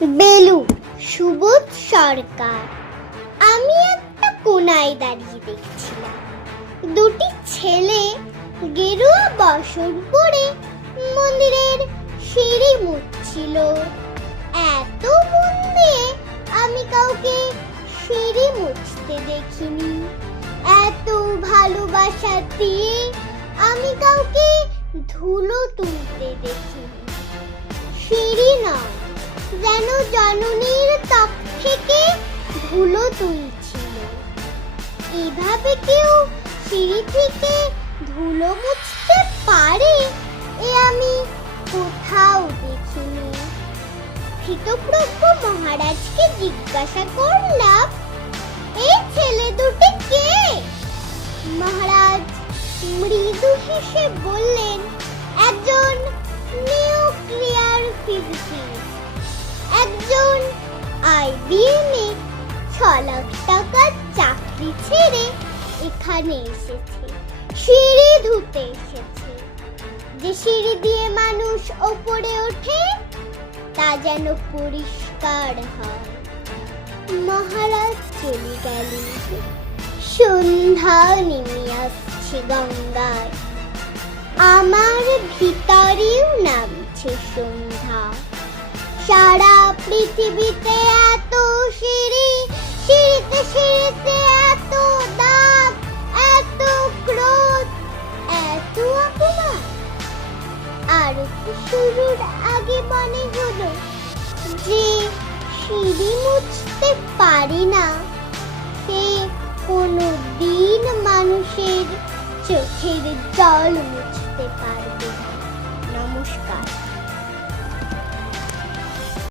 বেলু, সুবোধ সরকার। আমি একটা কোনায় দাঁড়িয়ে দেখছিলাম দুটি ছেলে গেরুয়া বসন পরে মন্দিরের সিঁড়ি মুছছিল। এত মন দিয়ে আমি কাউকে সিঁড়ি মুছতে দেখিনি। এত ভালোবাসা দিয়ে আমি কাউকে ধুলো তুলতে দেখিনি। সিঁড়ি নয়, যেন জননীর ত্বক থেকে ধুলো তুলছিল। এভাবে কেউ সিঁড়ি থেকে ধুলো মুছতে পারে এ আমি কোথাও দেখিনি। স্থিতপ্রজ্ঞ মহারাজকে জিজ্ঞাসা করলাম, এই ছেলে দুটি কে? মহারাজ মৃদু হেসে বললেন, একজন নিউক্লিয়ার ফিজিসিস্ট, একজন IBM এ 6 লাখ টাকার চাকরি ছেড়ে এখানে এসেছে, সিঁড়ি ধুতে এসেছে। যে সিঁড়ি দিয়ে মানুষ ওপরে ওঠে তা যেন পরিষ্কার হয়। মহারাজ চলে গেলেন। সন্ধ্যা নেমে আসছে গঙ্গায়, আমার ভিতরেও নামছে সন্ধ্যা। সারা পৃথিবীতে এত সিঁড়ি, সিঁড়িতে সিঁড়িতে এত দাগ, এত ক্রোধ, এত অপমান। আরতি শুরুর আগে মনে হলো যে সিঁড়ি মুছতে পারি না সে কোনো দিন মানুষের চোখের জল মুছতে পারবে না। নমস্কার।